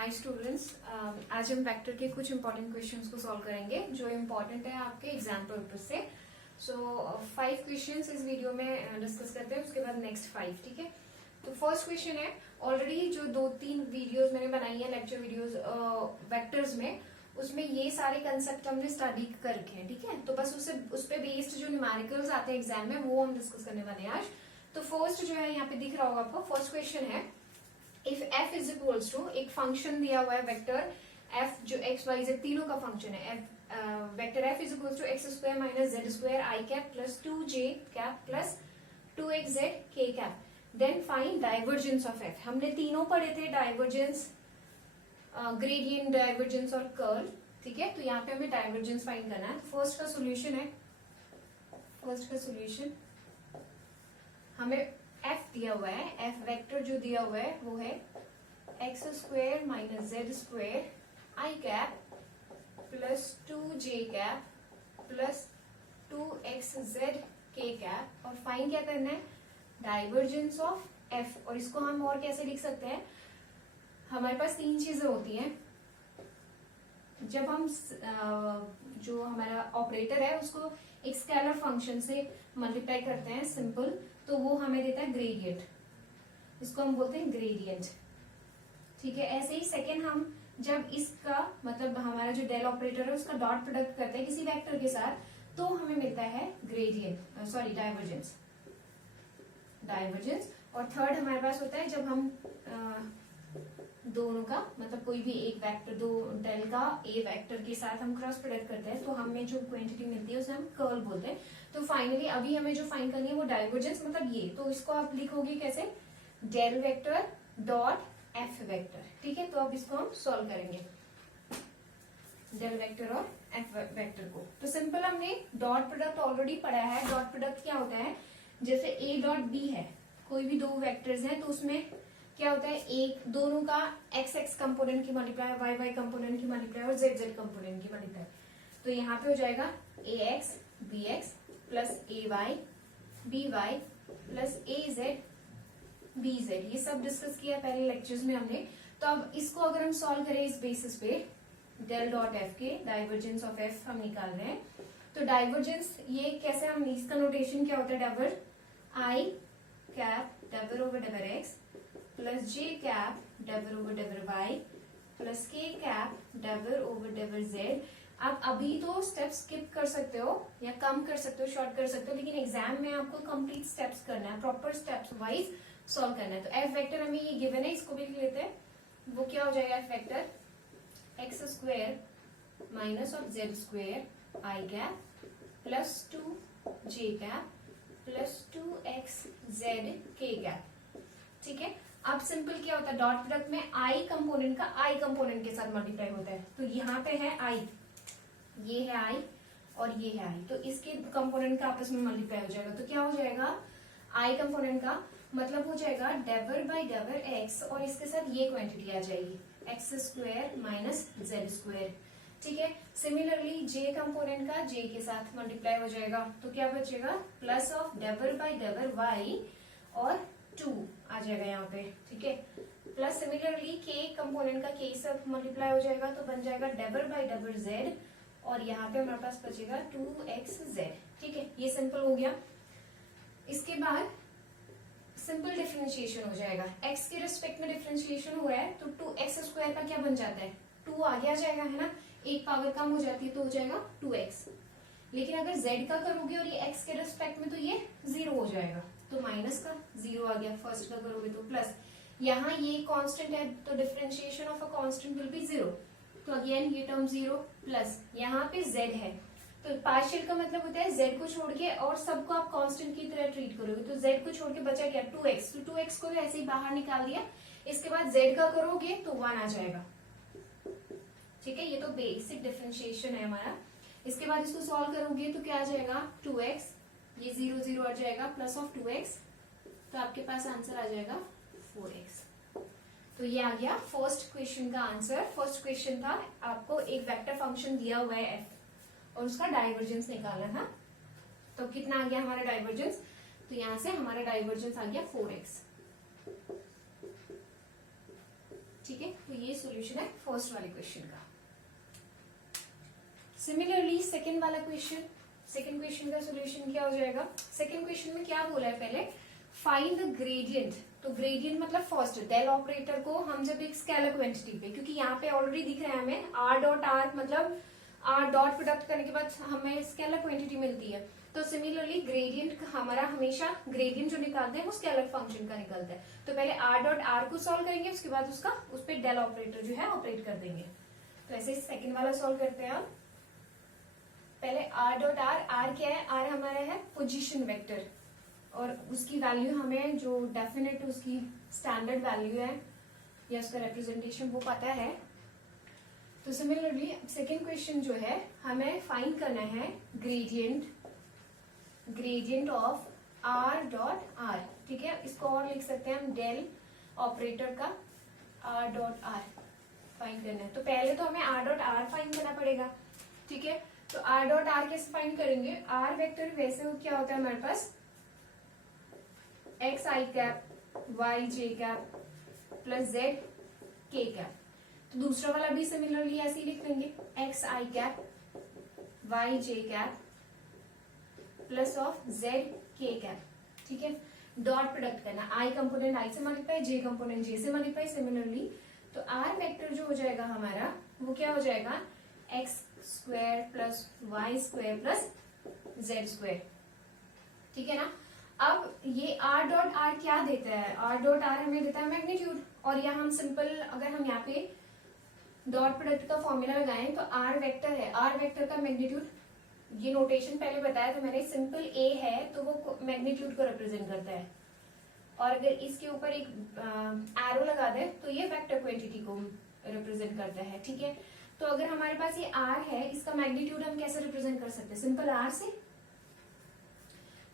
Hi students, आज हम vector के कुछ इंपॉर्टेंट क्वेश्चंस को सॉल्व करेंगे जो इम्पोर्टेंट है आपके एग्जाम पर्पज से। सो 5 क्वेश्चंस इस वीडियो में डिस्कस करते हैं, उसके बाद नेक्स्ट 5। ठीक है, तो फर्स्ट क्वेश्चन है, ऑलरेडी जो 2-3 वीडियोस मैंने बनाई है लेक्चर वीडियोस वेक्टर्स में, उसमें ये सारे कंसेप्ट हमने स्टडी करके हैं। ठीक है, तो बस उस पे बेस्ड जो न्यूमेरिकल्स आते हैं एग्जाम में वो हम डिस्कस करने वाले हैं आज। तो फर्स्ट जो है यहाँ पे दिख रहा होगा आपको, फर्स्ट क्वेश्चन है, if f is equals to, एक फंक्शन दिया हुआ है वेक्टर f जो x y z तीनों का फंक्शन है, vector f is equals to x square minus Z square I cap plus 2j cap plus 2xz k cap, then find divergence of f। हमने तीनों पढ़े थे, डाइवर्जेंस, ग्रेडियंट, डाइवर्जेंस और curl. ठीक है, तो यहाँ पे हमें डाइवर्जेंस फाइंड करना है। फर्स्ट का सोल्यूशन है, फर्स्ट का सोल्यूशन हमें f दिया हुआ है, f वेक्टर जो दिया हुआ है वो है X square minus Z square आई cap plus 2j cap plus 2xz k cap, और फाइंड क्या करना है, डाइवर्जेंस ऑफ f। और इसको हम और कैसे लिख सकते हैं, हमारे पास 3 चीजें होती हैं। जब हम जो हमारा ऑपरेटर है उसको एक स्केलर फंक्शन से मल्टीप्लाई करते हैं सिंपल, तो वो हमें देता है ग्रेडियंट, इसको हम बोलते हैं ग्रेडियंट। ठीक है, ऐसे ही सेकेंड, हम जब इसका मतलब हमारा जो डेल ऑपरेटर है उसका डॉट प्रोडक्ट करते हैं किसी वेक्टर के साथ, तो हमें मिलता है ग्रेडियंट, सॉरी डाइवर्जेंस, डाइवर्जेंस। और थर्ड हमारे पास होता है जब हम दोनों का मतलब कोई भी एक वेक्टर, दो डेल का ए वेक्टर के साथ हम क्रॉस प्रोडक्ट करते हैं तो हमें जो क्वांटिटी मिलती है उसे हम कर्ल बोलते हैं। तो फाइनली अभी हमें जो फाइंड करनी है वो डाइवर्जेंस, मतलब ये, तो इसको आप लिखोगे कैसे, del vector dot f vector. ठीक है, तो अब इसको हम सॉल्व करेंगे, डेल वेक्टर और एफ वेक्टर को। तो सिंपल हमने डॉट प्रोडक्ट ऑलरेडी पढ़ा है। डॉट प्रोडक्ट क्या होता है, जैसे ए डॉट बी है, कोई भी दो वेक्टर्स हैं तो उसमें क्या होता है, एक दोनों का एक्स एक्स कंपोनेंट की मल्टीप्लाई, वाई वाई कंपोनेंट की मल्टीप्लाई और जेड जेड कंपोनेंट की मल्टीप्लाई। तो यहाँ पे हो जाएगा ए एक्स बी एक्स प्लस ए वाई बी वाई प्लस ए जेड बी जेड, ये सब डिस्कस किया पहले लेक्चर्स में हमने। तो अब इसको अगर हम सॉल्व करें इस बेसिस पे, डेल डॉट एफ के डाइवर्जेंस ऑफ एफ हम निकाल रहे हैं। तो डाइवर्जेंस ये कैसे, हम इसका नोटेशन क्या होता है, double I cap double over double X plus J cap double over double Y plus K cap double over double Z. आप अभी तो स्टेप्स स्किप कर सकते हो या कम कर सकते हो, शॉर्ट कर सकते हो, लेकिन एग्जाम में आपको कंप्लीट स्टेप्स करना है, प्रॉपर स्टेप्स वाइज सॉल्व करना है। तो एफ वेक्टर हमें ये गिवन है, इसको भी लिख लेते हैं। वो क्या हो जाएगा, F vector x square minus of Z square I cap plus 2j cap plus 2xz k cap. ठीक है, अब सिंपल क्या होता है, डॉट प्रोडक्ट में आई कंपोनेंट का आई कंपोनेंट के साथ मल्टीप्लाई होता है। तो यहाँ पे है आई, ये है आई और ये है आई, तो इसके कंपोनेंट का आपस में मल्टीप्लाई हो जाएगा। तो क्या हो जाएगा, आई कंपोनेंट का मतलब हो जाएगा डबल बाई डबल एक्स, और इसके साथ ये क्वांटिटी आ जाएगी x square minus Z square. ठीक है, सिमिलरली जे कंपोनेंट का जे के साथ मल्टीप्लाई हो जाएगा, तो क्या बचेगा, plus of double by double y और 2 आ जाएगा यहाँ पे। ठीक है, प्लस सिमिलरली के कंपोनेंट का के सब मल्टीप्लाई हो जाएगा तो बन जाएगा डबल बाई डबल जेड, और यहाँ पे हमारे पास बचेगा 2xz। ठीक है, ये सिंपल हो गया। इसके बाद सिंपल डिफरेंशिएशन हो जाएगा, x के रिस्पेक्ट में डिफरेंशिएशन हुआ है तो 2x स्क्वायर का क्या बन जाता है, 2 आगे आ जाएगा, है ना, एक पावर कम हो जाती है तो हो जाएगा 2x। लेकिन अगर z का करोगे और ये x के रिस्पेक्ट में तो ये 0 हो जाएगा, तो माइनस का 0 आ गया, फर्स्ट का करोगे तो प्लस, यहाँ ये कांस्टेंट है तो differentiation of a constant will be 0, तो अगेन ये टर्म 0 प्लस यहाँ पे z है, तो पार्शियल का मतलब होता है z को छोड़ के और सबको आप कांस्टेंट की तरह ट्रीट करोगे, तो z को छोड़ के बचा क्या 2x, तो 2x को तो ऐसे ही बाहर निकाल दिया। इसके बाद z का करोगे तो 1 आ जाएगा। ठीक है, ये तो बेसिक डिफरेंशिएशन है हमारा। इसके बाद इसको सॉल्व करोगे तो क्या आ जाएगा, 2x, ये 0 0 आ जाएगा, प्लस ऑफ 2x, तो आपके पास आंसर आ जाएगा 4x। तो ये आ गया फर्स्ट क्वेश्चन का आंसर। फर्स्ट क्वेश्चन था, आपको एक वेक्टर फंक्शन दिया हुआ है f और उसका डाइवर्जेंस निकालना था। तो कितना आ गया हमारा डाइवर्जेंस, तो यहां से हमारा डाइवर्जेंस आ गया 4x। ठीक है, तो ये सोल्यूशन है फर्स्ट वाले क्वेश्चन का। सिमिलरली सेकंड वाला क्वेश्चन, सेकंड क्वेश्चन का सोल्यूशन क्या हो जाएगा? सेकंड क्वेश्चन में क्या बोला है पहले, फाइंड द ग्रेडियंट। तो ग्रेडियंट मतलब फर्स्ट डेल ऑपरेटर को हम जब एक स्केलर क्वांटिटी पे, क्योंकि यहाँ पे ऑलरेडी दिख रहा है हमें आर डॉट आर, मतलब आर डॉट प्रोडक्ट करने के बाद हमें स्केलर क्वांटिटी मिलती है। तो सिमिलरली ग्रेडियंट हमारा हमेशा ग्रेडियंट जो निकालते हैं वो स्केलर फंक्शन का निकलता है। तो पहले आर डॉट आर को सॉल्व करेंगे, उसके बाद उसका उस पर डेल ऑपरेटर जो है ऑपरेट कर देंगे। तो ऐसे सेकंड वाला सॉल्व करते हैं आप। पहले आर डॉट आर, आर क्या है? आर हमारा है पोजीशन वेक्टर, और उसकी वैल्यू हमें जो डेफिनेट उसकी स्टैंडर्ड वैल्यू है या उसका रिप्रेजेंटेशन वो पता है। तो सिमिलरली सेकेंड क्वेश्चन जो है हमें फाइंड करना है gradient of are dot are. ठीक है, इसको और लिख सकते हैं हम डेल ऑपरेटर का आर डॉट आर फाइंड करना है। तो पहले तो हमें आर डॉट आर फाइंड करना पड़ेगा। ठीक है, तो आर डॉट आर कैसे फाइंड करेंगे? आर वेक्टर वैसे क्या होता है हमारे पास, x i cap y j cap plus z k cap. तो दूसरा वाला भी सिमिलरली ऐसे ही लिख देंगे, x i cap y j cap plus of z k cap. ठीक है, डॉट प्रोडक्ट करना, आई कंपोनेंट आई से मल्टीप्लाई, जे कंपोनेंट जे से मल्टीप्लाई। सिमिलरली तो आर वेक्टर जो हो जाएगा हमारा वो क्या हो जाएगा, x square plus Y square plus z square. ठीक है ना। अब ये आर डॉट आर क्या देता है? आर डॉट आर हमें देता है मैग्नीट्यूड, और यहाँ हम सिंपल अगर हम यहाँ पे डॉट प्रोडक्ट का फॉर्मूला लगाएं तो आर वेक्टर है, आर वेक्टर का मैग्नीट्यूड, ये नोटेशन पहले बताया था मैंने, सिंपल ए है तो वो मैग्नीट्यूड को रिप्रेजेंट करता है, और अगर इसके ऊपर एक एरो लगा दे तो ये वेक्टर क्वांटिटी को रिप्रेजेंट करता है। ठीक है, तो अगर हमारे पास ये आर है, इसका मैग्नीट्यूड हम कैसे रिप्रेजेंट कर सकते हैं? सिंपल आर से।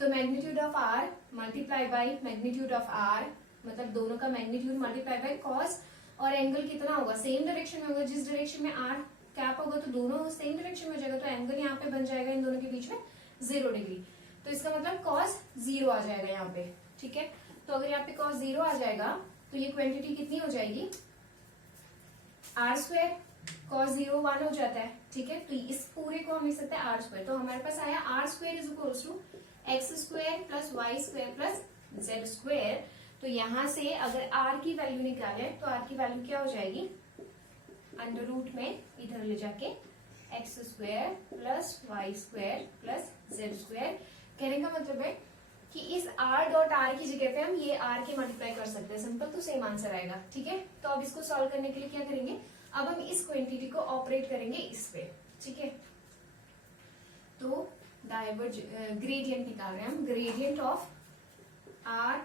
तो magnitude of r multiply by magnitude of r, मतलब दोनों का मैग्नीट्यूड मल्टीप्लाई बाई कॉस, और एंगल कितना होगा? सेम डायरेक्शन में होगा, जिस डायरेक्शन में आर कैप होगा तो दोनों सेम डायरेक्शन में हो जाएगा, तो एंगल यहाँ पे बन जाएगा इन दोनों के बीच में 0 डिग्री। तो इसका मतलब कॉस 0 आ जाएगा यहाँ पे। ठीक है, तो अगर यहाँ पे कॉस 0 आ जाएगा तो ये क्वांटिटी कितनी हो जाएगी, आर स्क्वायर। कॉस 0 1 हो जाता है। ठीक है, तो इस पूरे को हम लिख सकते हैं आर स्क्वायर। तो हमारे पास आया r square is equal to x square plus Y square plus z square. तो यहां से अगर आर की वैल्यू निकाले तो आर की वैल्यू क्या हो जाएगी, अंडर रूट में इधर ले जाके x square plus Y square plus z square. कहने का मतलब है कि इस आर डॉट आर की जगह पे हम ये आर के मल्टीप्लाई कर सकते हैं, सिंपल, तो सेम आंसर आएगा। ठीक है, तो अब इसको सॉल्व करने के लिए क्या करेंगे, अब हम इस क्वांटिटी को ऑपरेट करेंगे इस पे। ठीक है, तो ग्रेडियंट निकाल रहे हैं हम, gradient of are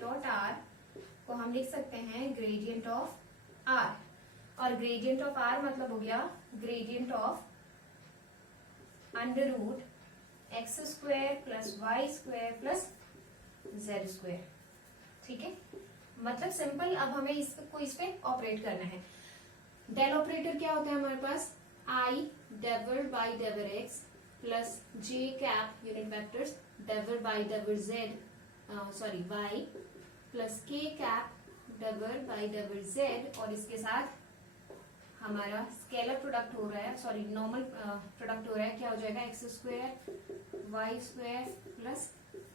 dot r को हम लिख सकते हैं ग्रेडियंट ऑफ आर, और ग्रेडियंट ऑफ आर मतलब हो गया gradient of under root x square plus Y square plus z square. ठीक है, मतलब सिंपल, अब हमें इसको इस पे ऑपरेट करना है। डेल ऑपरेटर क्या होता है हमारे पास, I del by डेवर X plus J cap unit vectors del by डेवर Z sorry Y plus K cap डेवर by डेवर Z, और इसके साथ हमारा स्केलर प्रोडक्ट हो रहा है, सॉरी नॉर्मल प्रोडक्ट हो रहा है, क्या हो जाएगा, x square y square plus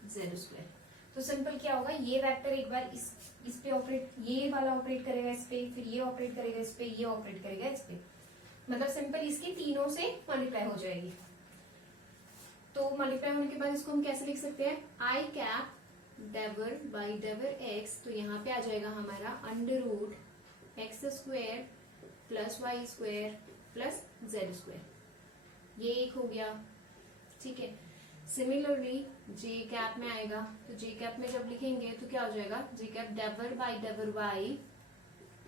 z square. तो सिंपल क्या होगा, ये वेक्टर एक बार इस पे ऑपरेट, ये वाला ऑपरेट करेगा इस पे, फिर ये ऑपरेट करेगा इस पे, ये ऑपरेट करेगा इस पे, मतलब सिंपल इसकी तीनों से मल्टीप्लाई हो जाएगी। तो मल्टीप्लाई होने के बाद इसको हम कैसे लिख सकते हैं, आई कैप डेवर बाई डेवर एक्स, तो यहाँ पे आ जाएगा हमारा under root x square plus Y square plus z square, ये एक हो गया। ठीक है, सिमिलरली जे कैप में आएगा, तो जे कैप में जब लिखेंगे तो क्या हो जाएगा, J cap डेवर by del Y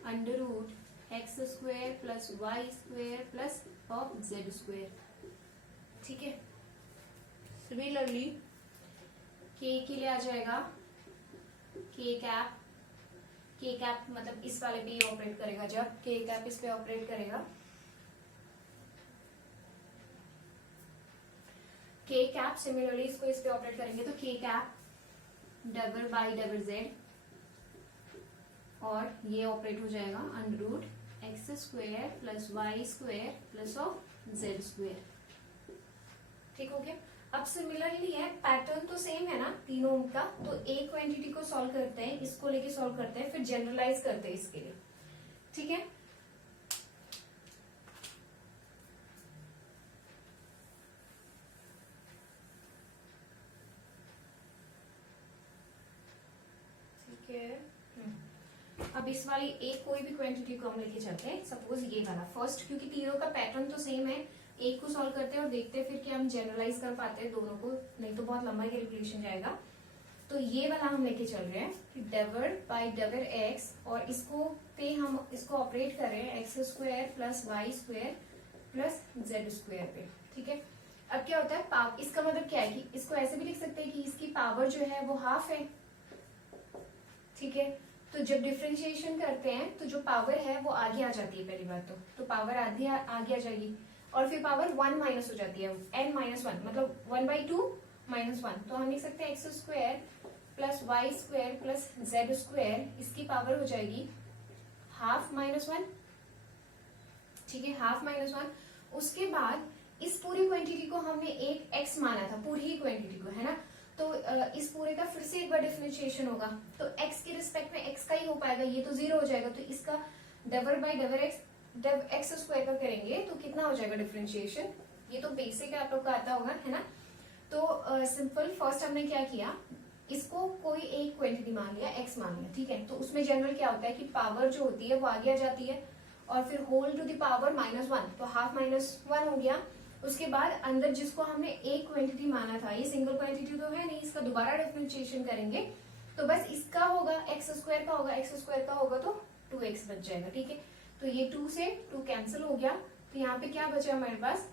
under root x square plus Y square plus of Z square. ठीक है, सिमिलरली के लिए आ जाएगा के कैप मतलब इस वाले पे ऑपरेट करेगा, जब के कैप इस पे ऑपरेट करेगा, के कैप सिमिलरली इसको इस पे ऑपरेट करेंगे तो के कैप डेवर बाई डेवर जेड और ये ऑपरेट हो जाएगा under root x square plus Y square plus of Z square. ठीक हो गया। अब सिमिलरली है, पैटर्न तो सेम है ना तीनों का, तो एक क्वांटिटी को सॉल्व करते हैं, इसको लेके सॉल्व करते हैं, फिर जनरलाइज करते हैं इसके लिए। ठीक है, ठीक है। अब इस वाली एक कोई भी क्वांटिटी को हम लेके चलते हैं, सपोज ये वाला फर्स्ट, क्योंकि तीनों का पैटर्न तो सेम है, एक को सॉल्व करते हैं और देखते हैं फिर कि हम जनरलाइज कर पाते हैं दोनों को, नहीं तो बहुत लंबा कैलकुलेशन जाएगा। तो ये वाला हम लेके चल रहे हैं कि डेवर बाय डेवर एक्स, और इसको पे हम इसको ऑपरेट कर रहे हैं x square plus Y square plus z square पे। ठीक है, अब क्या होता है, इसका मतलब क्या है कि इसको ऐसे भी लिख सकते हैं कि इसकी पावर जो है वो हाफ है। ठीक है, तो जब डिफरेंशिएशन करते हैं तो जो पावर है वो आगे आ जाती है, पहली बात तो पावर आगे आ जाएगी, और फिर पावर 1 माइनस हो जाती है, n माइनस 1 मतलब 1/2 माइनस 1। तो हम लिख सकते हैं x square plus Y square plus z square, इसकी पावर हो जाएगी हाफ माइनस 1। ठीक है, हाफ माइनस 1। उसके बाद इस पूरी क्वांटिटी को हमने एक x माना था, पूरी ही क्वांटिटी को, है ना, तो इस पूरे का फिर से एक बार डिफरेंशिएशन होगा, तो x के रिस्पेक्ट में x का ही हो पाएगा, ये तो 0 हो जाएगा, तो इसका डेवर बाय डेवर एक्स स्क्वायर का करेंगे तो कितना हो जाएगा डिफरेंशिएशन। ये तो बेसिक है, आप लोग का आता होगा, है ना। तो सिंपल फर्स्ट हमने क्या किया, इसको कोई एक क्वांटिटी मान लिया, x मान लिया। ठीक है, तो उसमें जनरल क्या होता है कि पावर जो होती है वो आगे आ जाती है, और फिर होल टू द पावर -1, तो हाफ -1 हो गया। उसके बाद अंदर जिसको हमने एक क्वांटिटी माना था, ये सिंगल क्वांटिटी तो है नहीं, इसका दोबारा डिफरेंशिएशन करेंगे तो बस इसका होगा एक्स स्क्वायर का होगा, एक्स स्क्वायर का होगा तो 2x बच जाएगा। ठीक है, तो ये 2 से 2 कैंसिल हो गया, तो यहाँ पे क्या बचा हमारे पास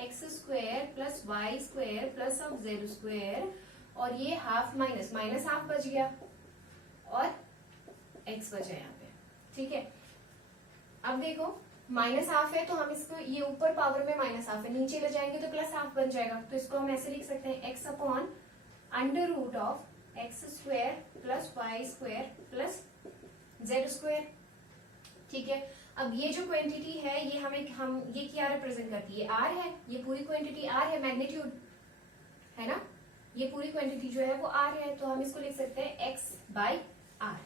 X square plus Y square plus of Z square, और ये हाफ माइनस हाफ बच गया और x बचा यहाँ पे। ठीक है, अब देखो माइनस हाफ है तो हम इसको, ये ऊपर पावर में माइनस हाफ है, नीचे ले जाएंगे तो प्लस हाफ बन जाएगा, तो इसको हम ऐसे लिख सकते हैं x upon under root of x square plus Y square plus z square. ठीक है, अब ये जो क्वांटिटी है ये हम ये क्या रिप्रेजेंट करती है, r है, ये पूरी क्वांटिटी r है, मैग्नीट्यूड है ना, ये पूरी क्वांटिटी जो है वो r है, तो हम इसको लिख सकते हैं x/r।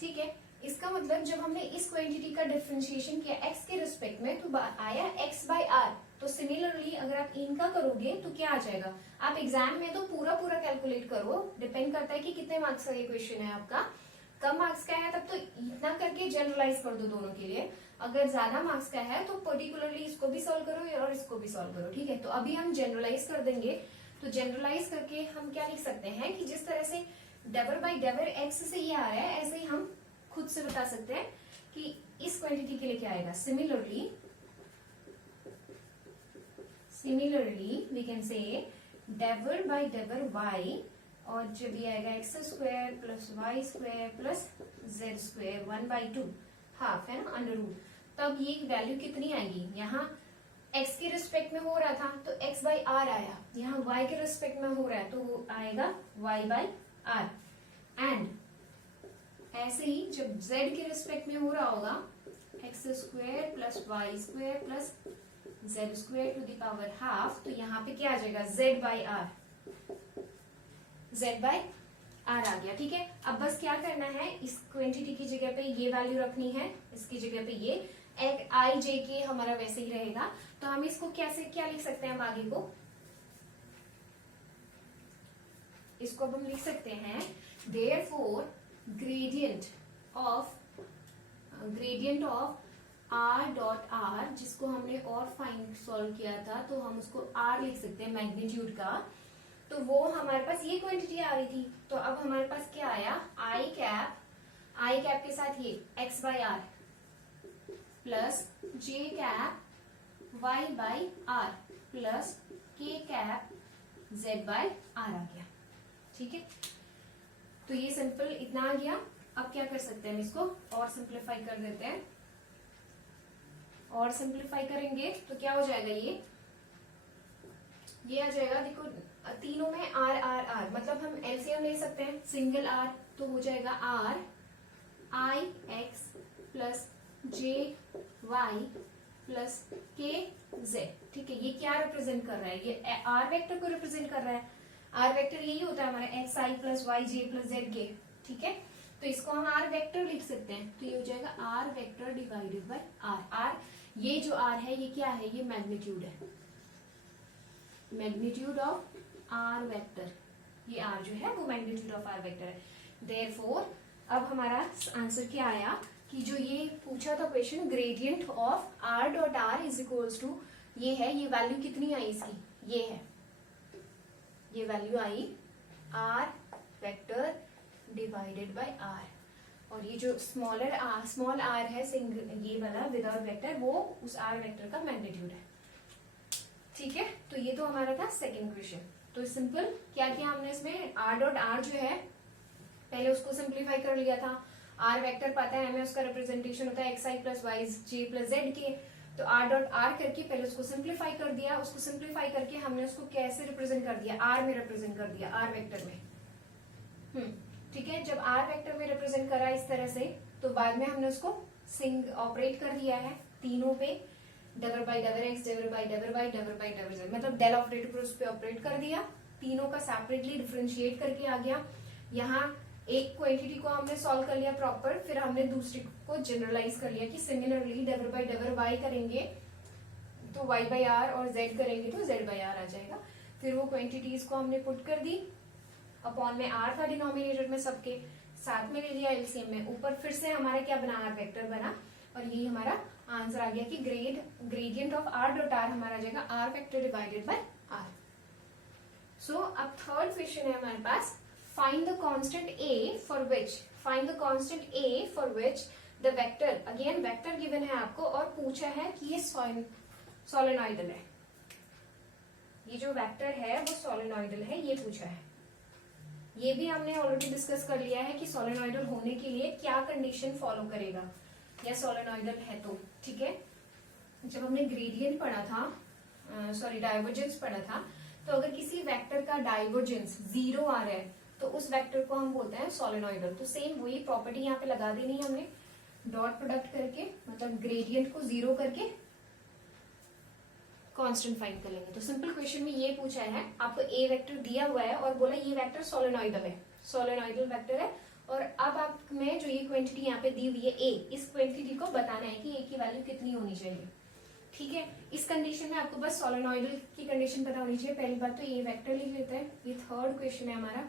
ठीक है, इसका मतलब जब हमने इस क्वांटिटी का डिफरेंशिएशन किया x के रिस्पेक्ट में तो आया x/r। तो सिमिलरली अगर आप इनका करोगे तो क्या आ जाएगा, आप एग्जाम में तो पूरा कैलकुलेट करो, डिपेंड करता है कि कितने मार्क्स का ये क्वेश्चन है आपका, कम मार्क्स का है तब तो इतना करके जनरलाइज कर दो दोनों के लिए, अगर ज्यादा मार्क्स का है तो पर्टिकुलरली इसको भी सॉल्व करो और इसको भी सॉल्व करो। ठीक है, तो अभी हम जनरलाइज कर देंगे, तो जनरलाइज करके हम क्या लिख सकते हैं कि जिस तरह से डेवर बाय डेवर एक्स से ये आ रहा है, ऐसे ही हम खुद से बता सकते हैं कि इस क्वांटिटी के लिए क्या आएगा। Similarly we can say डेवर bye डेवर Y, और जब ये आएगा x square plus Y square plus z square 1/2 half है ना अंडर रूट, तब ये वैल्यू कितनी आएगी, यहाँ x के रिस्पेक्ट में हो रहा था तो x/r आया, यहाँ y के रिस्पेक्ट में हो रहा है तो वो आएगा y/r। एंड ऐसे ही जब z के रिस्पेक्ट में हो रहा होगा x square plus Y square plus z square to the power half, तो यहाँ पे क्या आ जाएगा z/r आ गया। ठीक है, अब बस क्या करना है, इस क्वांटिटी की जगह पे ये वैल्यू रखनी है, इसकी जगह पे ये एक आई जे के हमारा वैसे ही रहेगा, तो हम इसको कैसे क्या लिख सकते हैं आगे को, इसको अब हम लिख सकते हैं therefore gradient of r dot r, जिसको हमने और फाइन सॉल्व किया था तो हम उसको r लिख सकते हैं मैग्नीट्यूड का, तो वो हमारे पास ये क्वांटिटी आ रही थी, तो अब हमारे पास क्या आया आई कैप के साथ ये x/r plus j cap y/r plus k cap z/r आ गया। ठीक है, तो ये सिंपल इतना आ गया। अब क्या कर सकते हैं, हम इसको और सिंप्लीफाई कर देते हैं, और सिंप्लीफाई करेंगे तो क्या हो जाएगा, ये आ जाएगा, देखो तीनों में r r r, मतलब हम एलसीएम ले सकते हैं, सिंगल r तो हो जाएगा r आई एक्स प्लस जे वाई प्लस के जेड। ठीक है, ये क्या रिप्रेजेंट कर रहा है? ये आर वेक्टर को रिप्रेजेंट कर रहा है। आर वेक्टर यही होता है हमारा एक्स आई प्लस वाई जे प्लस जेड के। ठीक है, तो इसको हम आर वेक्टर लिख सकते हैं, तो ये हो जाएगा are vector divided by r. R, ये जो आर है ये क्या है? ये मैग्नीट्यूड है, मैग्नीट्यूड ऑफ आर वेक्टर। ये आर जो है वो मैग्नीट्यूड ऑफ आर वेक्टर है। देयरफॉर अब हमारा आंसर क्या आया कि जो ये पूछा था question, gradient of are dot r is equals to, ये है, ये वैल्यू कितनी आई इसकी? ये है, ये वैल्यू आई r vector divided by r, और ये जो स्मॉल आर है ये वाला विदाउट वेक्टर, वो उस आर वेक्टर का मैग्नीट्यूड है। ठीक है, तो ये तो हमारा था सेकंड क्वेश्चन। तो सिंपल क्या किया हमने इसमें, आर डॉट आर जो है पहले उसको सिंप्लीफाई कर लिया था। आर वेक्टर पता है हमें, उसका रिप्रेजेंटेशन होता है एक्स आई प्लस वाई जे प्लस जेड के। तो आर डॉट आर करके पहले उसको सिंप्लीफाई कर दिया, उसको सिंप्लीफाई करके हमने उसको कैसे रिप्रेजेंट कर दिया? आर में रिप्रेजेंट कर दिया, आर वेक्टर में। ठीक है, जब आर वेक्टर में रिप्रेजेंट करा इस तरह से, तो बाद में हमने उसको सिंग ऑपरेट कर दिया है तीनों पे, double by double x, double by double y, double by double z, मतलब डेल ऑपरेटर पर उस पर ऑपरेट कर दिया, तीनों का सेपरेटली डिफरेंशिएट करके आ गया। यहाँ एक क्वांटिटी को हमने सॉल्व कर लिया प्रॉपर, फिर हमने दूसरी को जनरलाइज कर लिया कि similarly double by double y करेंगे तो वाई बाई आर, और जेड करेंगे तो जेड बाई आर आ जाएगा। फिर वो क्वांटिटीज को हमने पुट कर दी, अपॉन में आर था डिनोमिनेटर में, सबके साथ में ले लिया एलसीएम में, ऊपर फिर से हमारा क्या बना? आर वेक्टर बना, और यही हमारा आंसर आ गया कि gradient of are dot R हमारा आ जाएगा are vector divided by R. So अब थर्ड क्वेश्चन है हमारे पास, find the constant a for which the vector, again vector given है आपको, और पूछा है कि ये सोलेनॉइडल है। ये जो वेक्टर है वो सोलेनॉइडल है, ये पूछा है। ये भी हमने ऑलरेडी डिस्कस कर लिया है कि सोलेनॉइडल होने के लिए क्या कंडीशन फॉलो करेगा, या सोलेनॉइडल है तो। ठीक है, जब हमने ग्रेडियंट पढ़ा था, डाइवर्जेंस पढ़ा था, तो अगर किसी वेक्टर का डाइवर्जेंस 0 आ रहा है तो उस वेक्टर को हम बोलते हैं सोलेनॉइडल। तो सेम वही प्रॉपर्टी यहाँ पे लगा देनी है हमने, डॉट प्रोडक्ट करके, मतलब ग्रेडियंट को 0 करके कांस्टेंट फाइंड कर लेंगे। तो सिंपल क्वेश्चन में ये पूछा है, आपको ए वेक्टर दिया हुआ है और बोला ये वेक्टर सोलेनॉइडल है, सोलेनॉइडल वेक्टर है, और अब आप में जो ये क्वांटिटी यहाँ पे दी हुई है ए, इस क्वांटिटी को बताना है कि ए की वैल्यू कितनी होनी चाहिए। ठीक है, इस कंडीशन में आपको बस सोलेनॉइडल की कंडीशन पता होनी चाहिए। पहली बात तो ए वेक्टर लिख लेते हैं, ये थर्ड क्वेश्चन है हमारा।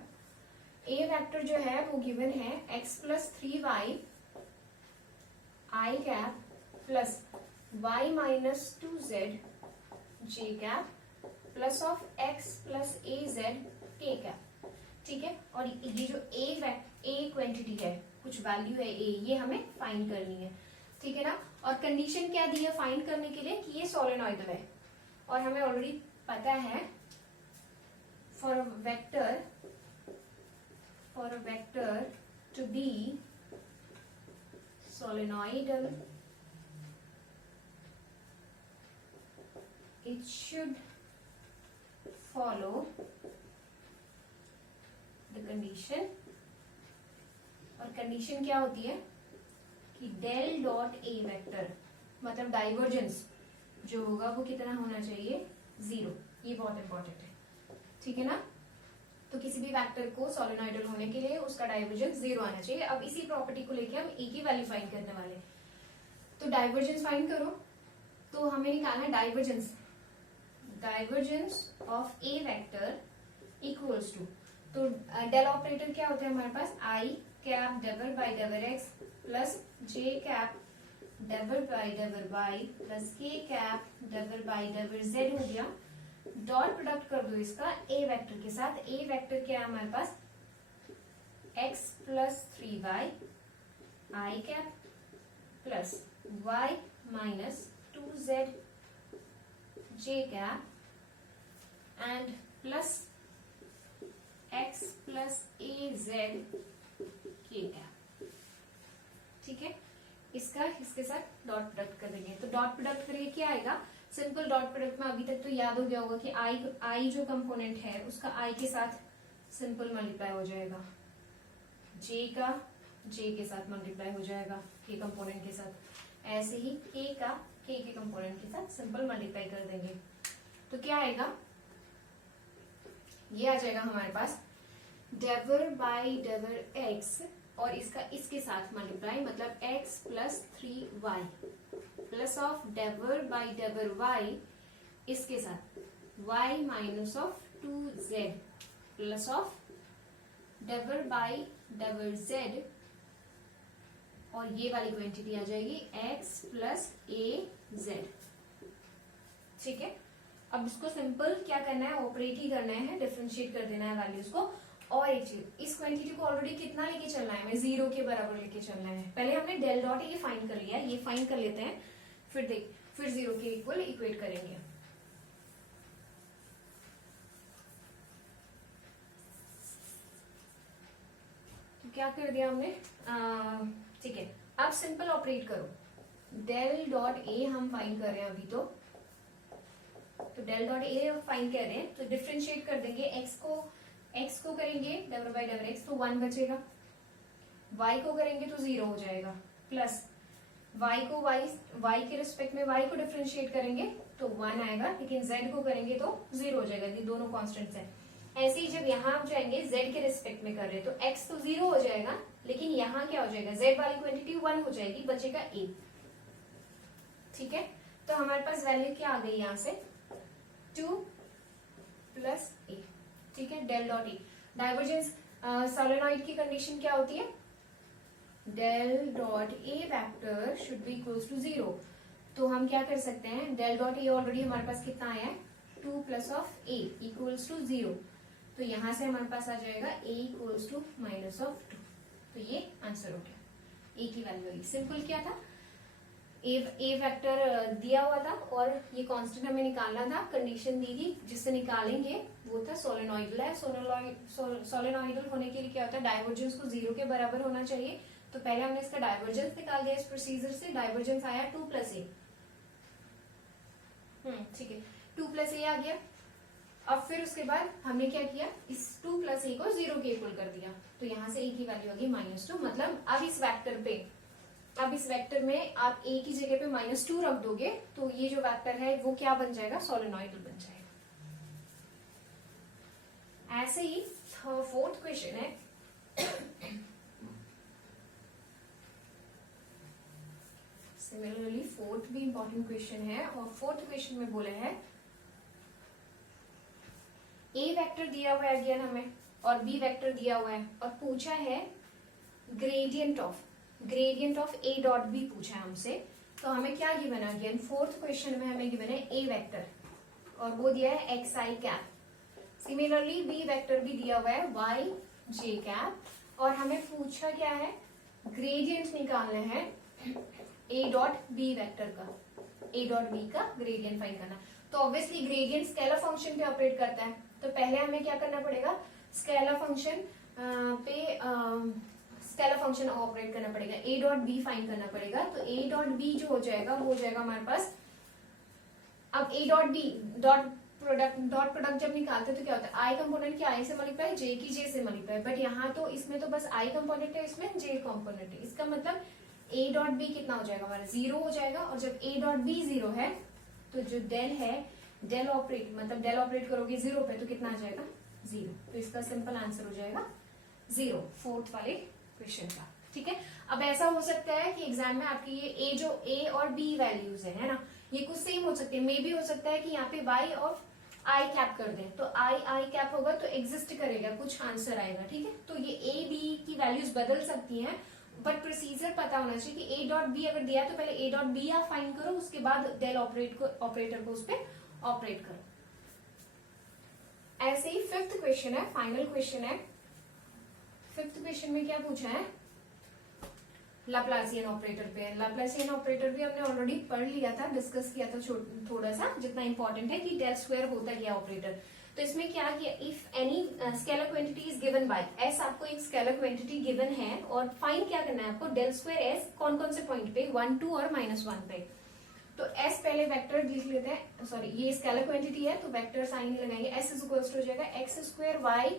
ए वेक्टर जो है वो गिवन है x plus 3y I cap plus y minus 2z j cap plus of x plus a z k cap. ठीक है, और ये जो a क्वांटिटी है, कुछ वैल्यू है a, ये हमें फाइंड करनी है। ठीक है ना, और कंडीशन क्या दी है फाइंड करने के लिए कि ये सोलेनॉइडल है, और हमें ऑलरेडी पता है for a vector to be solenoidal, it should follow the condition, और कंडीशन क्या होती है कि डेल डॉट ए वेक्टर, मतलब डाइवर्जेंस जो होगा वो कितना होना चाहिए? 0। ये बहुत इंपॉर्टेंट है। ठीक है ना, तो किसी भी वेक्टर को सोलेनॉइडल होने के लिए उसका डाइवर्जेंस 0 आना चाहिए। अब इसी प्रॉपर्टी को लेके हम ए की वैल्यू फाइंड करने वाले हैं। तो डाइवर्जेंस फाइंड करो, तो हमें निकालना है divergence of A vector equals to, तो डेल ऑपरेटर क्या होता है हमारे पास? I cap double by double X plus J cap double by double Y plus K cap double by double Z हो गया। डॉट प्रोडक्ट कर दो इसका ए वेक्टर के साथ। ए वेक्टर क्या है हमारे पास? x plus 3y I cap plus y minus 2z j cap and plus x plus az k cap. ठीक है, इसके साथ डॉट प्रोडक्ट कर देंगे। तो डॉट प्रोडक्ट करके क्या आएगा? सिंपल डॉट प्रोडक्ट में अभी तक तो याद हो गया होगा कि आई जो कंपोनेंट है उसका आई के साथ सिंपल मल्टीप्लाई हो जाएगा, जे का जे के साथ मल्टीप्लाई हो जाएगा, के कंपोनेंट के साथ। ऐसे ही के का के कंपोनेंट के साथ सिंपल मल्टीप्लाई कर देंगे। तो क्या आएगा, ये आ जाएगा हमारे पास डेवर बाई डेवर एक्स और इसका इसके साथ मल्टीप्लाई, मतलब x plus 3y plus of del by del y इसके साथ y minus of 2z plus of del by del z और ये वाली क्वांटिटी आ जाएगी x प्लस az। ठीक है, अब इसको सिंपल क्या करना है, ऑपरेट ही करना है, डिफरेंशिएट कर देना है वैल्यूज को। और एक चीज, इस क्वांटिटी को ऑलरेडी कितना लेके चलना है, हमें 0 के बराबर लेके चलना है। पहले हमने डेल डॉट ये फाइंड कर लिया, ये फाइंड कर लेते हैं, फिर 0 के इक्वल इक्वेट करेंगे। तो क्या कर दिया हमने, ठीक है, अब सिंपल ऑपरेट करो। डेल डॉट ए हम फाइंड कर रहे हैं अभी, तो डेल डॉट ए फाइंड कर रहे हैं, तो डिफरेंशिएट कर देंगे। x को करेंगे डेवर बाई डेवर x तो 1 बचेगा, y को करेंगे तो 0 हो जाएगा, प्लस y के रिस्पेक्ट में y को डिफरेंशिएट करेंगे तो 1 आएगा, लेकिन z को करेंगे तो 0 हो जाएगा। ये दोनों कांस्टेंट्स हैं। ऐसे ही जब यहाँ आप जाएंगे z के रिस्पेक्ट में कर रहे तो x तो 0 हो जाएगा, लेकिन यहाँ क्या हो जाएगा, z वाली क्वांटिटी 1 हो जाएगी, बचेगा a। ठीक है, तो हमारे पास वैल्यू क्या आ गई यहाँ से 2 प्लस a। ठीक है, del dot a, divergence solenoid की कंडीशन क्या होती है, del dot a vector should be equals to 0। तो हम क्या कर सकते हैं, डेल डॉट ए ऑलरेडी हमारे पास कितना आया है 2 plus of a equals to 0, तो यहां से हमारे पास आ जाएगा a equals to minus of 2। तो ये आंसर हो गया, a की वैल्यू आई। सिंपल क्या था, ए वेक्टर दिया हुआ था और ये कांस्टेंट हमें निकालना था, कंडीशन दी थी जिससे निकालेंगे वो था सोलेनॉइडल है। सोलेनॉइडल होने के लिए क्या होता है, डाइवर्जेंस को 0 के बराबर होना चाहिए। तो पहले हमने इसका डाइवर्जेंस निकाल दिया इस प्रोसीजर से, डाइवर्जेंस आया 2 प्लस ए। ठीक है, 2 प्लस ए आ गया। अब फिर उसके बाद हमने क्या किया, इस 2 प्लस ए को 0 के इक्वल कर दिया, तो यहाँ से ए की वैल्यू आ गई -2। मतलब अब इस वेक्टर में आप a की जगह पे -2 रख दोगे तो ये जो वेक्टर है वो क्या बन जाएगा, सोलेनॉइडल बन जाएगा। ऐसे ही फोर्थ क्वेश्चन है, सिमिलरली फोर्थ भी इंपॉर्टेंट क्वेश्चन है। और फोर्थ क्वेश्चन में बोला है a वेक्टर दिया हुआ है अगेन हमें और b वेक्टर दिया हुआ है और पूछा है gradient of a dot b पूछा है हमसे। तो हमें क्या गिवन है, अगेन फोर्थ क्वेश्चन में हमें गिवन है a वेक्टर और वो दिया है xi cap. Similarly b vector भी दिया हुआ है yj कैप और हमें पूछा क्या है, ग्रेडियंट निकालना है a डॉट b वेक्टर का, a डॉट b का ग्रेडियंट फाइंड करना। तो ऑब्वियसली ग्रेडियंट स्केलर फंक्शन पे ऑपरेट करता है, तो पहले हमें क्या करना पड़ेगा, स्केलर फंक्शन पे स्केलर फंक्शन ऑपरेट करना पड़ेगा, a डॉट b फाइंड करना पड़ेगा। तो a डॉट b जो हो जाएगा वो हो जाएगा हमारे पास, अब a dot b dot product जब निकालते हैं तो क्या होता है, i कंपोनेंट की i से मल्टीप्लाई, j की j से मल्टीप्लाई, बट यहाँ तो इसमें तो बस i कंपोनेंट है, इसमें j कंपोनेंट है। इसका मतलब a डॉट b कितना हो जाएगा हमारा, 0 हो जाएगा। और जब a डॉट b 0 है तो जो डेल है, डेल ऑपरेट करोगे 0 पे तो कितना आ जाएगा, 0। तो इसका सिंपल आंसर हो जाएगा 0 फोर्थ वाले क्वेश्चन का। ठीक है, अब ऐसा हो सकता है कि एग्जाम में आपकी ये a जो a और b वैल्यूज है ना, ये कुछ सेम हो सकते हैं। मे भी हो सकता है कि यहाँ पे y और i कैप कर दें, तो i कैप होगा तो एग्जिस्ट करेगा, कुछ आंसर आएगा। ठीक है, तो ये a b की वैल्यूज बदल सकती हैं, बट प्रोसीजर पता होना चाहिए कि a डॉट b अगर दिया है तो पहले a डॉट b आप फाइंड करो, उसके बाद डेल ऑपरेटर को उस पर ऑपरेट करो। ऐसे ही फिफ्थ क्वेश्चन है, फाइनल क्वेश्चन है। फिफ्थ क्वेश्चन में क्या पूछा है, लाप्लासियन ऑपरेटर पे है। लाप्लासियन ऑपरेटर भी हमने ऑलरेडी पढ़ लिया था, डिस्कस किया था थोड़ा सा, जितना इंपॉर्टेंट है कि डेल स्क्वायर होता है ऑपरेटर। तो इसमें क्या किया, if any scalar quantity is given by S, आपको एक स्केलर क्वांटिटी गिवन है और फाइंड क्या करना है आपको, डेल स्क्वायर एस कौन कौन से पॉइंट पे, 1 2 और -1 पे। तो एस पहले वेक्टर लिख लेते हैं, सॉरी ये स्केलर क्वांटिटी है तो वेक्टर साइन लगाएंगे, एस इज इक्वल टू हो जाएगा x square y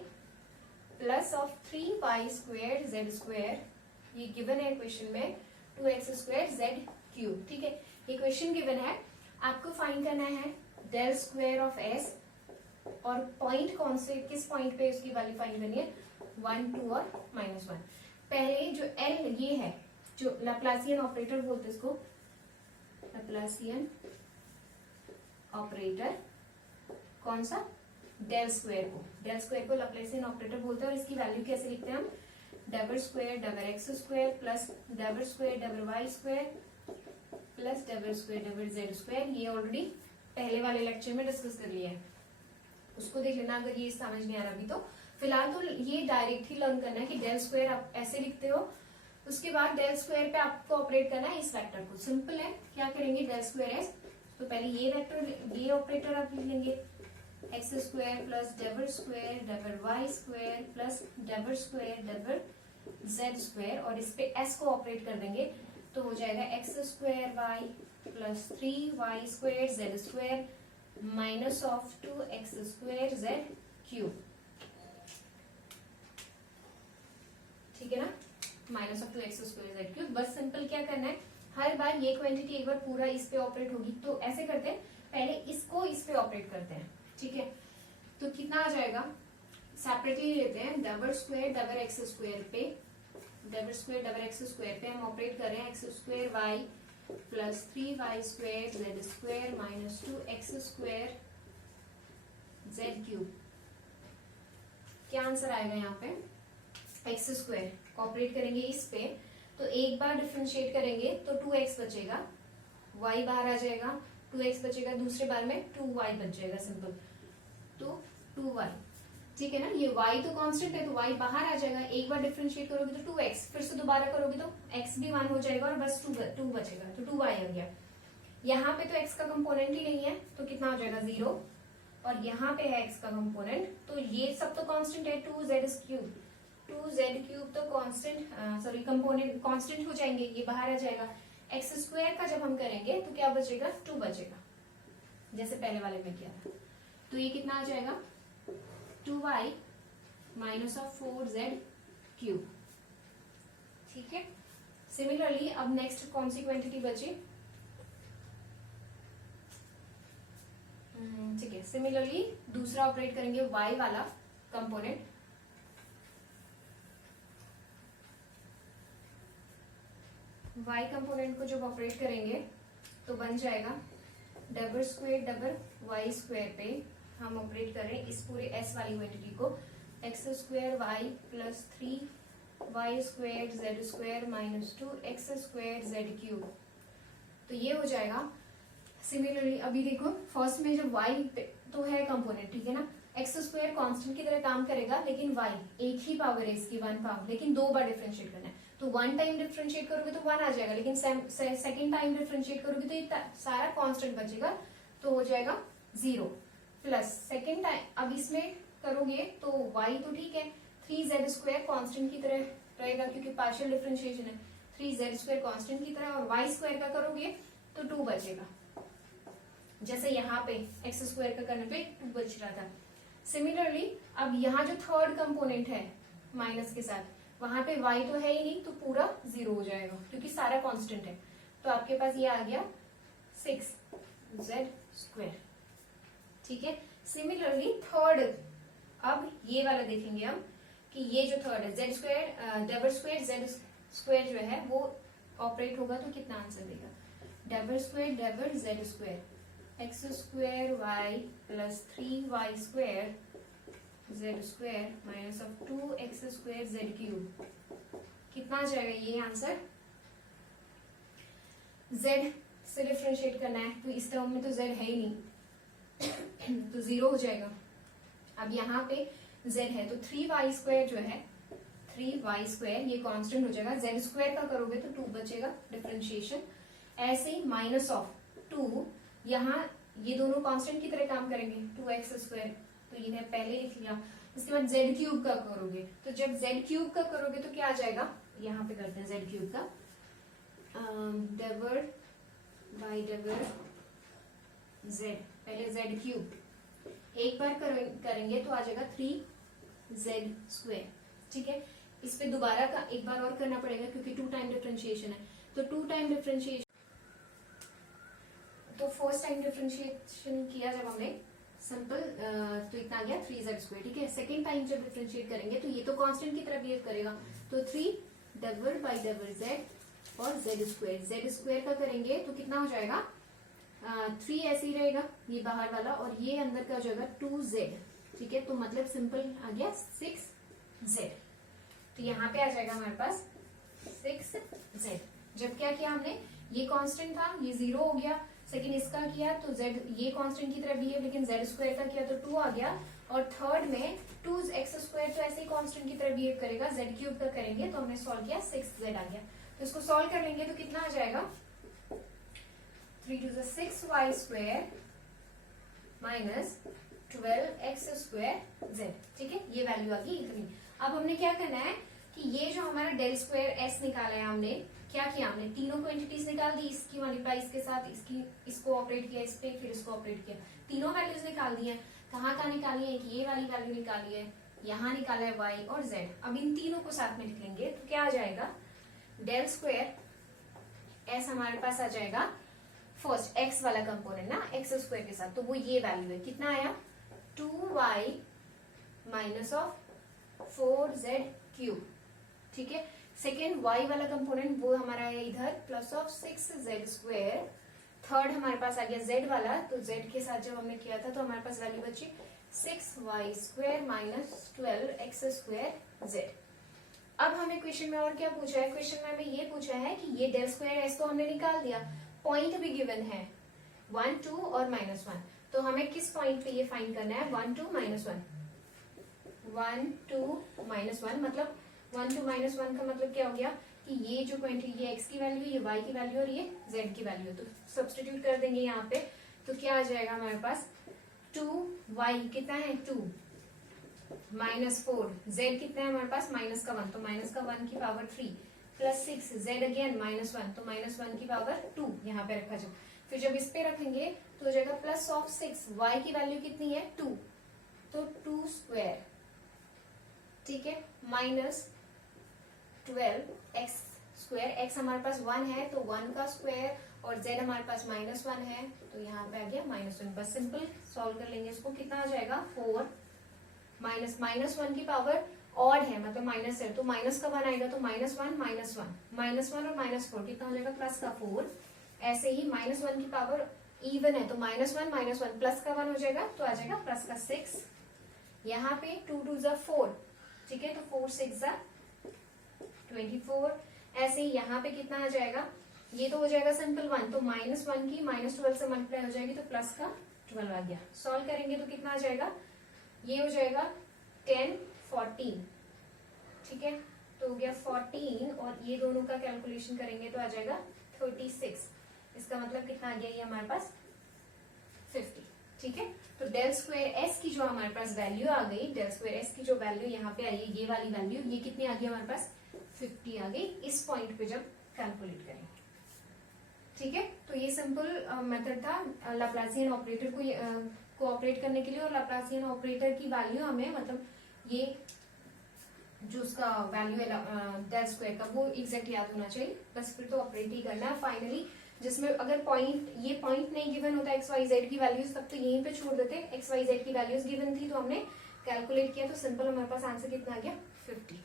plus of 3y square z square ये गिवन है क्वेश्चन में 2x² z क्यूब। ठीक है, ये क्वेश्चन गिवन है, आपको फाइंड करना है डेल स्क्वायर ऑफ s और पॉइंट कौन से, किस पॉइंट पे उसकी वैल्यू फाइंड करनी है, 1, 2 और -1। पहले जो l ये है, जो लैप्लासियन ऑपरेटर बोलते हैं इसको, लैप्लासियन ऑपरेटर कौन सा, डेल स्क्वायर को लैप्लासियन ऑपरेटर बोलते हैं। और इसकी वैल्यू कैसे लिखते हैं हम, double square double x square plus double square double y square plus double square double z square. ये ऑलरेडी पहले वाले लेक्चर में डिस्कस कर लिया है, उसको देख लेना अगर ये समझ नहीं आ रहा अभी। तो फिलहाल तो ये डायरेक्ट ही लर्न करना है कि डेल स्क्वायर आप ऐसे लिखते हो, उसके बाद डेल स्क्वायर पे आपको ऑपरेट करना है इस वेक्टर को। सिंपल है, क्या करेंगे, डेल स्क्वायर एस, तो पहले ये वेक्टर, ये ऑपरेटर आप लिख लेंगे, x square plus double square double y square plus double square double z square, और इस पे एस को ऑपरेट कर देंगे तो हो जाएगा x square y plus 3y square z square minus of 2x square z cube. ठीक है ना, minus of 2x square z cube. बस सिंपल क्या करना है, हर बार ये क्वांटिटी एक बार पूरा इस पे ऑपरेट होगी, तो ऐसे करते हैं, पहले इसको इस पे ऑपरेट करते हैं। ठीक है, तो कितना आ जाएगा, सेपरेटली लेते हैं, double square double x square पे, double square double x square पे हम ऑपरेट कर रहे हैं x square y plus 3y square z square minus 2x square z cube. क्या आंसर आएगा यहाँ पे, एक्स स्क्वायर ऑपरेट करेंगे इस पे, तो एक बार डिफरेंशिएट करेंगे तो 2x बचेगा, y बाहर आ जाएगा, 2x बचेगा, दूसरे बार में 2y बच जाएगा सिंपल, तो 2y। ठीक है ना, ये y तो कांस्टेंट है तो y बाहर आ जाएगा, एक बार डिफरेंशिएट करोगे तो 2x, फिर से दोबारा करोगे तो x भी 1 हो जाएगा और बस 2 बचेगा, तो 2y आ गया। यहाँ पे तो x का कंपोनेंट ही नहीं है तो कितना हो जाएगा 0, और यहाँ पे है x का कंपोनेंट, तो ये सब तो कांस्टेंट है, 2z क्यूब तो कांस्टेंट, सॉरी कंपोनेंट कांस्टेंट हो जाएंगे, ये बाहर आ जाएगा। एक्स स्क्वायर का जब हम करेंगे तो क्या बचेगा, 2 बचेगा, जैसे पहले वाले में किया था। तो ये कितना आ जाएगा, 2y minus of 4z cube. ठीक है, सिमिलरली अब नेक्स्ट कौन सी क्वांटिटी बची, ठीक है, सिमिलरली दूसरा ऑपरेट करेंगे y वाला कंपोनेंट, y कंपोनेंट को जब ऑपरेट करेंगे तो बन जाएगा double square double y square पे हम ऑपरेट करें इस पूरे s वाली क्वांटिटी को, x square y plus 3y square z square minus 2x square z cube. तो ये हो जाएगा। सिमिलरली अभी देखो फर्स्ट में जब y तो है कंपोनेंट, ठीक है ना, एक्स स्क्वायर कॉन्स्टेंट की तरह काम करेगा, लेकिन y एक ही पावर है इसकी, 1 पावर, लेकिन 2 बार डिफरेंशिएट करना है, तो 1 टाइम डिफरेंशिएट करोगे तो 1 आ जाएगा, लेकिन सेकंड टाइम डिफरेंशिएट करोगे तो ये सारा कांस्टेंट बचेगा, तो हो जाएगा 0 प्लस सेकंड टाइम, अब इसमें करोगे तो y तो ठीक है, 3z स्क्वायर कांस्टेंट की तरह रहेगा क्योंकि पार्शियल डिफरेंशिएशन है, 3z स्क्वायर कांस्टेंट की तरह, और y स्क्वायर का करोगे तो 2 बचेगा, जैसे यहाँ पे एक्स स्क्वायर का करने पे 2 बच रहा था। सिमिलरली अब यहाँ जो थर्ड कंपोनेंट है माइनस के साथ, वहां पे y तो है ही नहीं, तो पूरा 0 हो जाएगा क्योंकि सारा कांस्टेंट है, तो आपके पास ये आ गया 6z स्क्वायर। ठीक है, सिमिलरली थर्ड, अब ये वाला देखेंगे हम कि ये जो थर्ड है z square double square z square जो है वो ऑपरेट होगा तो कितना आंसर देगा, double square double z square x square y plus 3y square z square minus of 2x square z cube. कितना आ जाएगा ये आंसर, z से डिफरेंशिएट करना है तो इस टर्म में तो z है ही नहीं तो 0 हो जाएगा। अब यहाँ पे z है तो 3y स्क्वायर जो है 3y स्क्वायर ये कांस्टेंट हो जाएगा, z स्क्वायर का करोगे तो 2 बचेगा डिफरेंशिएशन, ऐसे ही माइनस ऑफ 2, यहाँ ये दोनों कांस्टेंट की तरह काम करेंगे, 2x स्क्वायर तो ये पहले लिख लिया, इसके बाद z क्यूब का करोगे, तो जब z क्यूब का करोगे तो क्या आ जाएगा, यहाँ पे करते हैं z क्यूब का, डबल बाई डबल z, पहले z क्यूब एक बार करेंगे तो आ जाएगा 3z स्क्वायर। ठीक है, इस पे दोबारा का एक बार और करना पड़ेगा क्योंकि 2 टाइम डिफरेंशिएशन है। तो 2 टाइम डिफरेंशिएशन, तो फर्स्ट टाइम डिफरेंशिएशन किया जब हमने सिंपल, तो इतना आ गया 3z²। ठीक है, सेकेंड टाइम जब डिफरेंशिएट करेंगे तो ये तो कांस्टेंट की तरह बिहेव करेगा, तो 3/z और z² का करेंगे तो कितना हो जाएगा, 3 ऐसे ही रहेगा ये बाहर वाला, और ये अंदर का हो जाएगा 2z। ठीक है, तो मतलब सिंपल आ गया 6z। तो यहाँ पे आ जाएगा हमारे पास 6z। जब क्या किया हमने, ये कांस्टेंट था, ये 0 हो गया, सेकंड इसका किया तो z, ये कांस्टेंट की तरह बिहेव, लेकिन z² का किया तो 2 आ गया, और थर्ड में 2x² तो ऐसे ही कांस्टेंट की तरह बिहेव करेगा, z³ का करेंगे तो हमने सॉल्व किया 6z आ गया। तो इसको सॉल्व कर लेंगे तो कितना आ जाएगा, 3 to the 6y² minus 12x²z। ठीक है, ये वैल्यू आ गई इतनी। अब हमने क्या करना है कि ये जो हमारा ∇2s निकाला है, हमने क्या किया, हमने तीनों क्वांटिटीज निकाल दी, इसकी मल्टीप्लाई इसके साथ, इसकी इसको ऑपरेट किया इस पे, फिर इसको ऑपरेट किया, तीनों वैल्यूज निकाल दी है। कहाँ निकाली है, कि ये वाली वैल्यू निकाली है, यहाँ निकाला है y और z। अब इन तीनों को साथ में लिख लेंगे तो क्या आ जाएगा, ∇2s हमारे पास आ जाएगा फर्स्ट x वाला कंपोनेंट ना, x² के साथ, तो वो ये वैल्यू है, कितना आया 2y माइनस ऑफ 4z³। ठीक है, सेकेंड y वाला कंपोनेंट वो हमारा है इधर प्लस ऑफ 6z²। थर्ड हमारे पास आ गया z वाला, तो z के साथ जब हमने किया था तो हमारे पास वैल्यू बची 6y² माइनस 12x²z। अब हमें क्वेश्चन में और क्या पूछा है, क्वेश्चन में हमें ये पूछा है कि ये ∇2s तो हमने निकाल दिया, पॉइंट भी गिवन है 1 2 और -1, तो हमें किस पॉइंट पे ये फाइंड करना है, 1 2 -1, 1 2 -1, मतलब 1 2 -1 का मतलब क्या हो गया कि ये जो क्वांटिटी, ये x की वैल्यू, ये y की वैल्यू और ये z की वैल्यू, तो सब्स्टिट्यूट कर देंगे यहाँ पे, तो क्या आ जाएगा हमारे पास 2y कितना है 2 माइनस 4, z कितना है हमारे पास माइनस का 1, तो माइनस का 1 की पावर 3 प्लस 6, z अगेन -1, तो -1 की पावर 2 यहाँ पे रखा जाए। फिर जब इस पे रखेंगे तो हो जाएगा प्लस ऑफ 6, y की वैल्यू कितनी है 2, तो 2²। ठीक है, माइनस 12x², x हमारे पास 1 है तो 1 का स्क्वायर, और z हमारे पास -1 है तो यहाँ पे आ गया -1। बस सिंपल सॉल्व कर लेंगे इसको, कितना आ जाएगा 4 -1 की पावर ऑड है, मतलब माइनस है, तो माइनस का 1 आएगा तो -1 -1 और -4 कितना हो जाएगा प्लस का 4। ऐसे ही -1 की पावर इवन है तो -1 -1 प्लस का 1 हो जाएगा तो आ जाएगा प्लस का 6। यहाँ पे 2 2 जा 4, ठीक है, तो 4 6 जा 24। ऐसे ही यहाँ पे कितना आ जाएगा, ये तो हो जाएगा सिंपल 1, तो -1 की -12 से मल्टीप्लाई हो जाएगी तो प्लस का 12 आ गया। सॉल्व करेंगे तो कितना आ जाएगा, ये हो जाएगा 10 14। ठीक है, तो हो गया 14, और ये दोनों का कैलकुलेशन करेंगे तो आ जाएगा 36। इसका मतलब कितना आ गया ये हमारे पास 50। ठीक है, तो ∇2s की जो हमारे पास वैल्यू आ गई, ∇2s की जो वैल्यू यहाँ पे आई है, ये वाली वैल्यू, ये कितनी आ गई हमारे पास 50 आ गई इस पॉइंट पे जब कैलकुलेट करेंगे। ठीक है, तो ये सिंपल मेथड था लाप्लासियन ऑपरेटर को ऑपरेट करने के लिए, और लाप्लासियन ऑपरेटर की वैल्यू हमें, मतलब ये जो उसका वैल्यू है ∇2 का, वो एग्जैक्ट याद होना चाहिए, बस फिर तो ऑपरेट ही करना है फाइनली। जिसमें अगर ये पॉइंट नहीं गिवन होता एक्स वाई जेड की वैल्यूज, तब तो यहीं पे छोड़ देते, एक्स वाई जेड की वैल्यूज गिवन थी तो हमने कैलकुलेट किया तो सिंपल हमारे पास आंसर कितना आ गया 50।